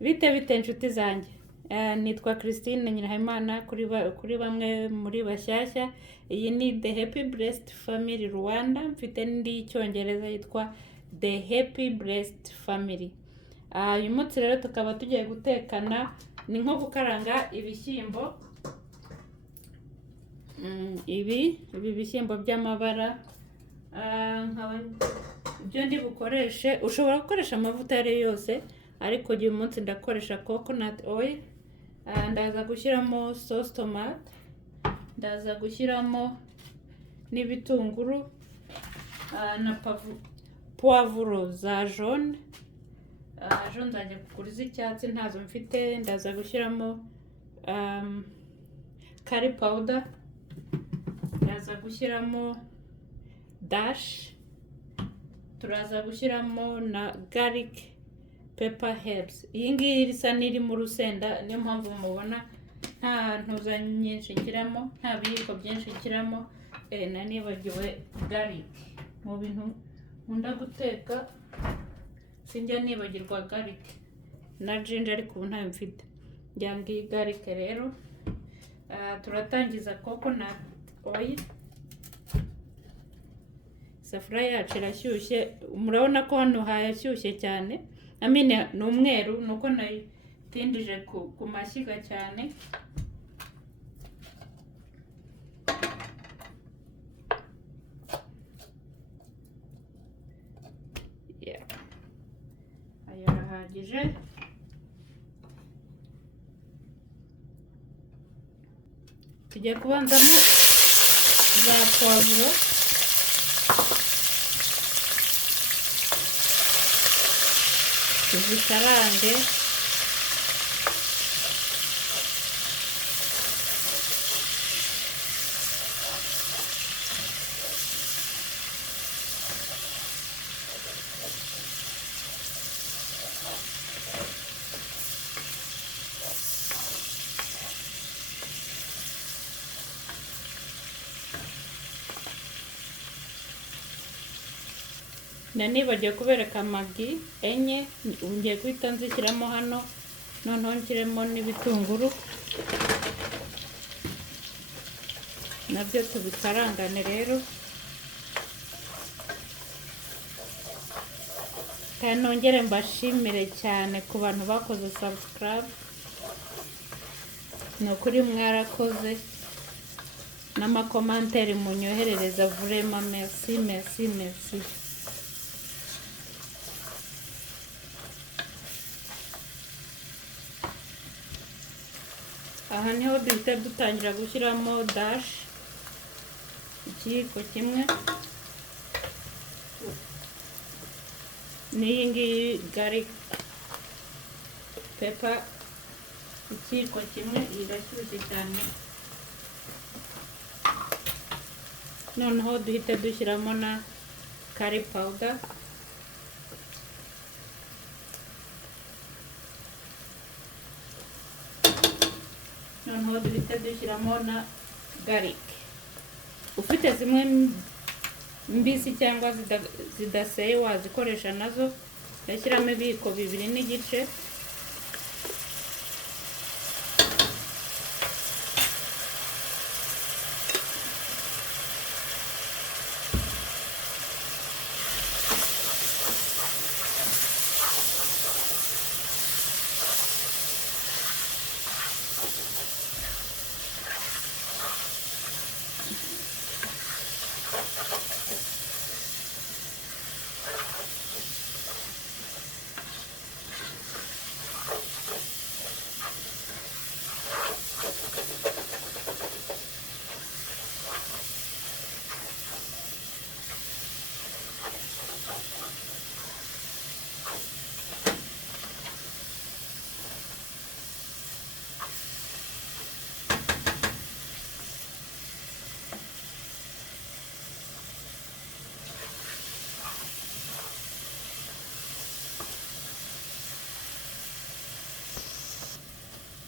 Bite inshuti zanjye. Nitwa Christine Nyirahimana kuri bamwe muri bashyashya. Iyi ni The Happy Blessed Family Rwanda. Mfite n'indi y'icyongereza yitwa The Happy Blessed Family. Uyu munsi rero tukaba tugiye gutekana, ni nko gukaranga ibishyimbo. Ibi bishyimbo by'amabara. Ibyo ndi bukoreshe, ushobora gukoresha amavuta yari yose, ariko uyu munsi ndakoresha coconut oil. Ndaza gushyiramo sauce tomate, ndaza gushyiramo n'ibitunguru na poivro za jaune. Jaune nzajya kugura iz'icyatsi, ntazo mfite. Ndaza gushyiramo curry powder, ndaza gushyiramo dash, turaza gushyiramo na garlic pepper herbs. Iyi ngiyi isa n'iri mu rusenda, niyo mpamvu mubona nta ntuza nyinshi nshyiramo, nta biyiko byinshi nshyiramo. Nanibagiwe garlic. Mu bintu nkunda guteka sinjya nibagirwa garlic na ginger, ariko ubu ntayo mfite. Ngiye garlic rero. Turatangiza coconut oil. Isafuriya yacu irashyushye, murabona ko hano hayashyushye cyane. Ni umweru, nuko nayitindije ku mashyiga cyane. Aya arahagije. Tugiye kubanzamo za poivro. Tuzikarange. Nanibagiye kubereka magi enye, ngiye guhita nzishyiramo hano, noneho nshyiremo n'ibitunguru nabyo tubikarangane rero. Kandi nongere mbashimire cyane ku bantu bakoze subscribe, ni ukuri mwarakoze, n'amakomanteri munyoherereza, vraiment merci merci merci. Aha niho duhita dutangira gushyiramo dash, ikiyiko kimwe, n'iyi ngiyi garlic pepper ikiyiko kimwe. Irashyushye cyane. Noneho duhita dushyiramo na curry powder. Noneho duhita dushyiramo na garlic. Ufite zimwe mbisi cyangwa zidaseye wazikoresha nazo. Ndashyiramo ibiyiko 2 n'igice.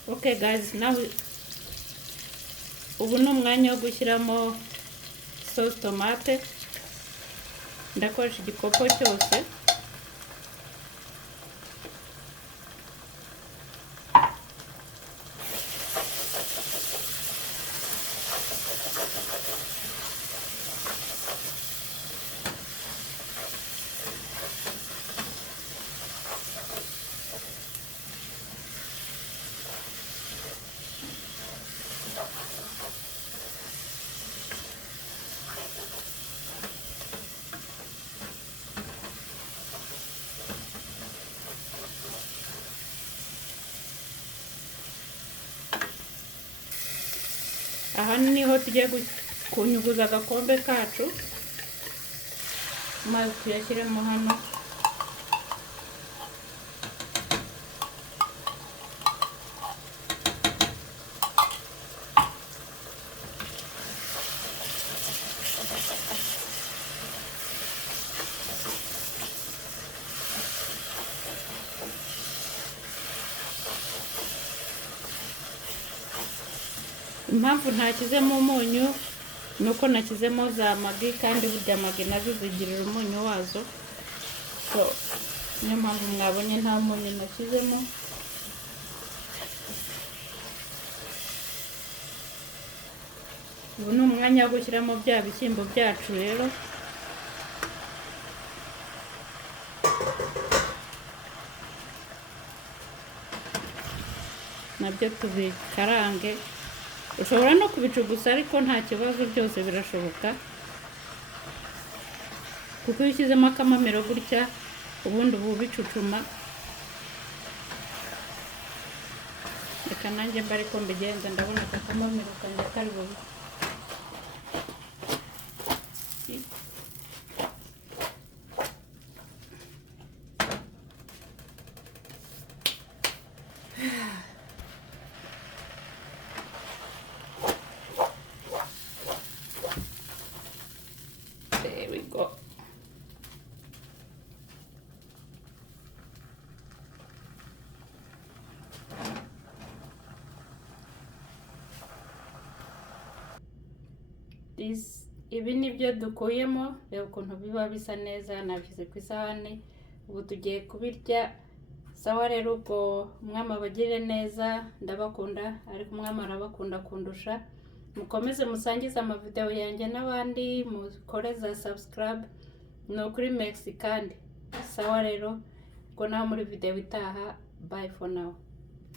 Okay guys, now ubu ni umwanya wo gushyiramo sauce tomate. ndakoresha igikopo cyose aha niho tugiye kunyuguza agakombe kacu, maze tuyashyiremo hano. Impamvu ntashyizemo umunyu nuko nashyizemo za magi, kandi burya magi nazo zigirira umunyu wazo, so niyo mpamvu mwabonye nta munyu nashyizemo. Ubu ni umwanya wo gushyiramo bya bishyimbo byacu rero. Nabyo tubikarange, ushobora no kubicugusa ariko nta kibazo, byose birashoboka, kuko iyo ushyizemo akamamiro gutya ubundi ubu bicucuma. Reka nanjye mba ariko mbigenza, ndabona aka kamamiro kanjye kari bubi. There we go. Ibi nibyo dukuyemo, reba ukuntu biba bisa neza. Nabishyize ku isahani, ubu tugiye kubirya. Sawa rero, ubwo umwami abagire neza, ndabakunda ariko umwami arabakunda kundusha. Mukomeze musangize amavideo yanjye n'abandi, mukore za subscribe. No kuri Mex kandi. Sawa rero, ubwo naho muri video itaha. Bye for now.